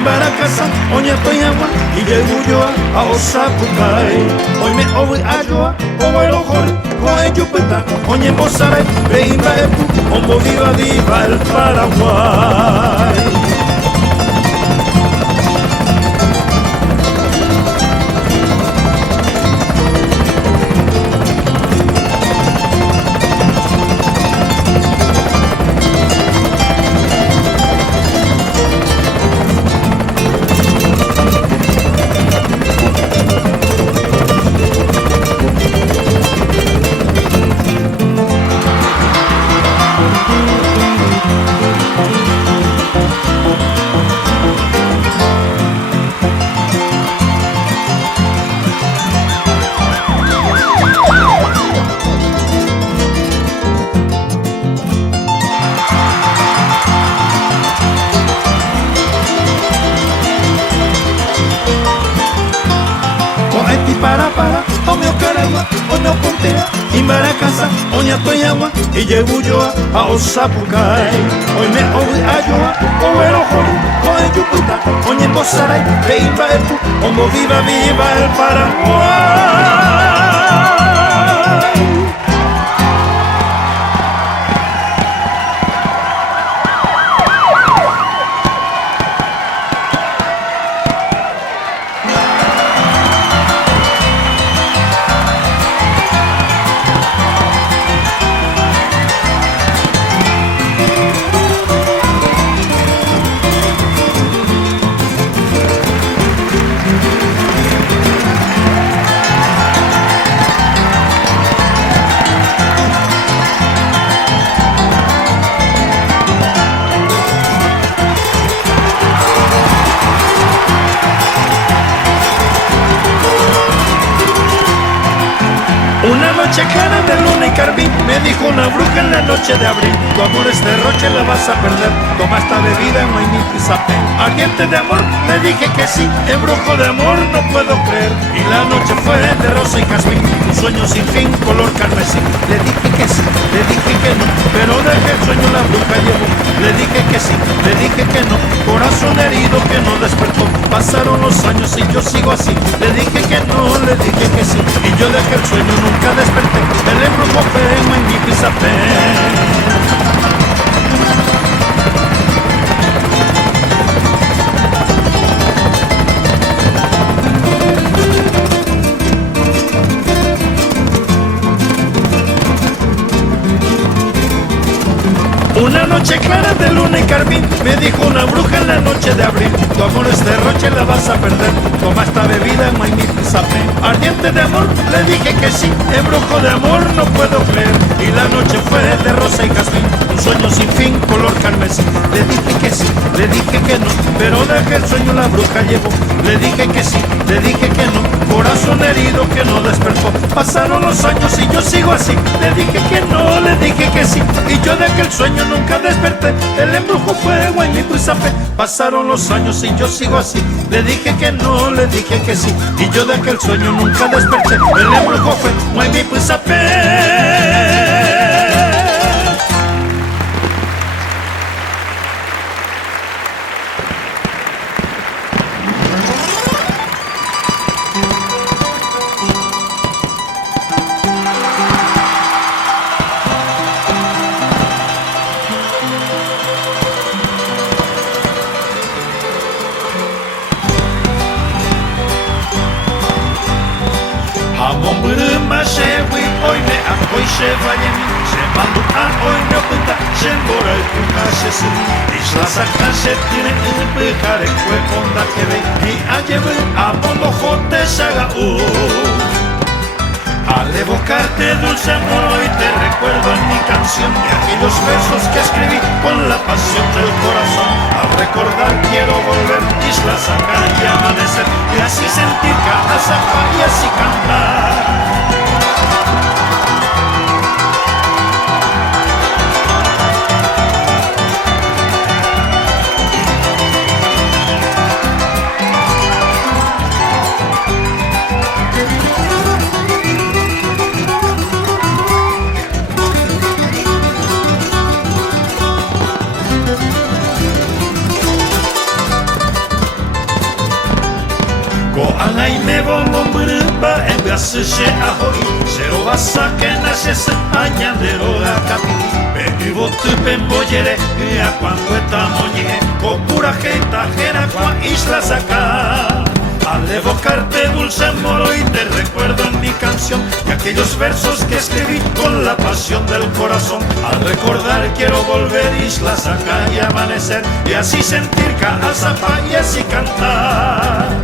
Imbaracasa, oña toyagua, y yeguyoa, a osapukai. Hoy me owi ayoa, o el ojori, o el yupeta, oña mozarai, reimba epu, ombo viva viva el Paraguay. Omio caragua, omio pontea, Imbaracasa, oña toyagua, y yeguyoa, a osapukai. Hoy me owi ayoa, o el ojori, o el yupita, oña mozarai, reimba epu, ombo viva viva el Paraguay. Una noche clara de luna y carmín, me dijo una bruja en la noche de abril: tu amor es derroche, la vas a perder, toma esta bebida, no hay ni pisape. Ardiente de amor, le dije que sí, embrujo de amor no puedo creer. Y la noche fue de rosa y jazmín, un sueño sin fin, color carmesí. Le dije que sí, le dije que no, pero dejé el sueño, la bruja llevó. Le dije que sí, le dije que no, corazón herido que no despertó. Pasaron los años y yo sigo así, le dije que no, le dije que sí, y yo dejé el sueño, nunca desperté, el embrujo fue en mi pisapé. Una noche clara de luna y carmín, me dijo una bruja en la noche de abril: tu amor es derroche, la vas a perder, toma esta bebida, no hay ni pisape. Ardiente de amor, le dije que sí, embrujo de amor no puedo creer. Y la noche fue de rosa y jazmín, un sueño sin fin, color carmesí. Le dije que sí, le dije que no, pero dejé el sueño, la bruja llevó. Le dije que sí, le dije que no, corazón herido que no despertó. Pasaron los años y yo sigo así, le dije que no, le dije que sí, y yo dejé el sueño, nunca desperté, el embrujo fue Guaymico y Zapé. Pasaron los años y yo sigo así, le dije que no, le dije que sí, y yo dejé el sueño, nunca desperté, el embrujo fue Guaymico y Zapé. Hamon bırıma şevi oyne akoy şevayemi Şemandu a oyne pıta şemboray kukaşesi İşla saktan şettine ıpıkare kue onda keve Ni ayevi amondo jote şaga Al evocarte dulce amor hoy te recuerdo en mi canción de aquellos versos que escribí con la pasión del corazón. Al recordar quiero volver, isla sacar y amanecer y así sentir cada zafar y así cantar. Ko angai nebo mombrba engashe ahoi Zero basa kenase añandero akapi Beni botu pemboyere Ea cuando eta moñe Ko pura jeta jera kwa isla saca Al evocarte dulce moro y te recuerdo en mi canción Y aquellos versos que escribí con la pasión del corazón Al recordar quiero volver islas acá y amanecer Y así sentir Ka'asapa y así cantar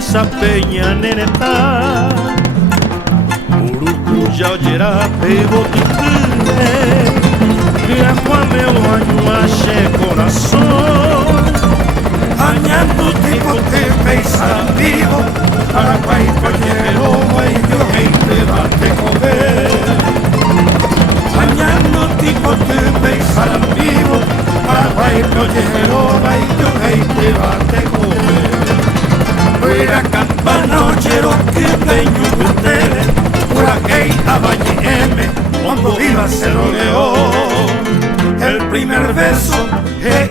Esa peña neneta Urucuya oyera pego titune Viajuame o añuache corazón Añando tipo que peisan vivo Paraguay payero y yo gente bate joder Añando tipo que peisan vivo Paraguay payero y yo gente bate joder Voy a cantar Abañi M, cuando viva se rodeó. El primer beso,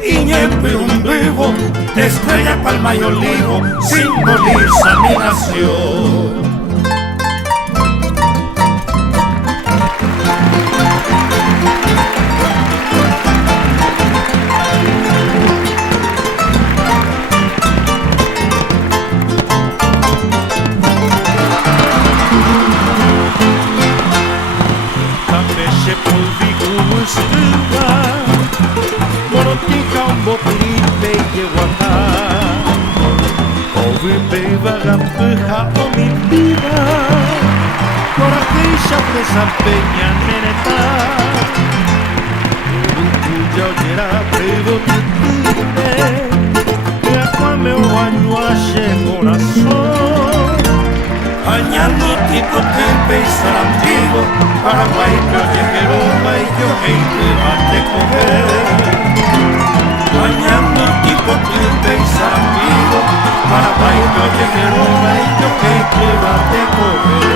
iñempe un vivo, estrella, palma y olivo, simboliza mi nación. Vagampuja o mi vida, por aquella presa peña neneta, Urucuya oñera prego tutine, que acuame o año aye corazón, añando tipo tempe y sarampigo, Paraguay, Callejero, y yo hei te bate coger. Bañando tipo tempe y sarampigo, Paraguay, Callejero, y yo hei te bate coger.